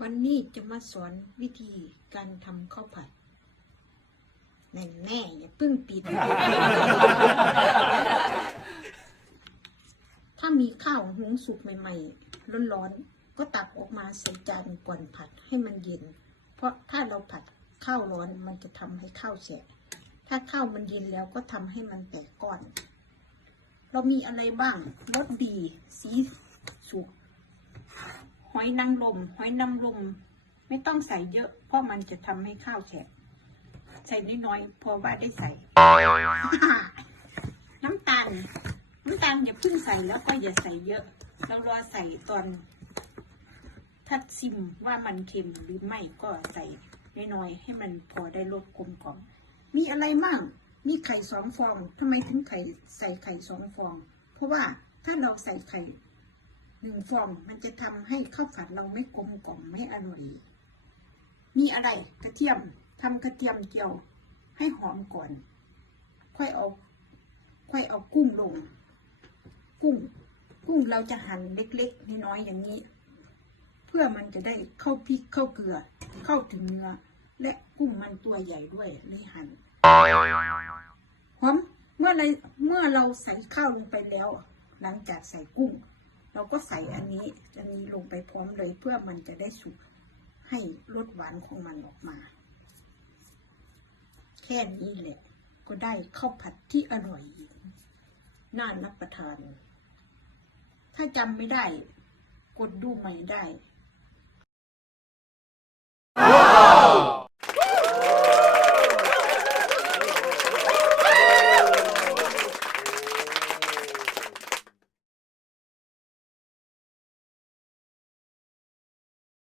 วันนี้จะมาสอนวิธีการทำข้าวผัด แน่แน่ๆอย่าเพิ่งปิด ถ้ามีข้าวหุงสุกใหม่ๆ ร้อนๆ ก็ตักออกมาใส่จานก่อนผัดให้มันเย็น เพราะถ้าเราผัดข้าวร้อนมันจะทำให้ข้าวแฉะถ้าข้าวมันเย็นแล้วก็ทำให้มันแตกก้อน เรามีอะไรบ้างรสดี สีสุก หอยนางรมหอยนางรมไม่ต้องใส่เยอะ เพราะมันจะทำให้ข้าวแฉะใส่น้อยๆพอว่าได้ใส่ น้ำตาลน้ำตาลอย่าเพิ่งใส่แล้วก็อย่าใส่เยอะ เรารอใส่ตอนทัดซิมว่ามันเค็มหรือไม่ก็ใส่น้อยๆให้มันพอได้รสกลมกล่อมมีอะไรมั่งมีไข่สองฟองทำไมถึงไข่ใส่ไข่สองฟอง เพราะว่าถ้าเราใส่ไข่ หนึ่งฟองมันจะทำให้ข้าวผัดเราไม่กลมกล่อมไม่อร่อยมีอะไรกระเทียมทำกระเทียมเจียวให้หอมก่อน ค่อยเอาค่อยเอากุ้งลง กุ้ง กุ้งเราจะหั่นเล็กๆน้อยๆอย่างนี้ เพื่อมันจะได้เข้าพริกเข้าเกลือ เข้าถึงเนื้อ และกุ้งมันตัวใหญ่ด้วยเลยหั่นหอมเมื่อไรเมื่อเราใส่ข้าวลงไปแล้ว หลังจากใส่กุ้ง เราก็ใส่อันนี้อันนี้ลงไปพร้อมเลยเพื่อมันจะได้สุกให้รสหวานของมันออกมา แค่นี้แหละ ก็ได้ข้าวผัดที่อร่อยน่ารับประทาน ถ้าจำไม่ได้ กดดูใหม่ได้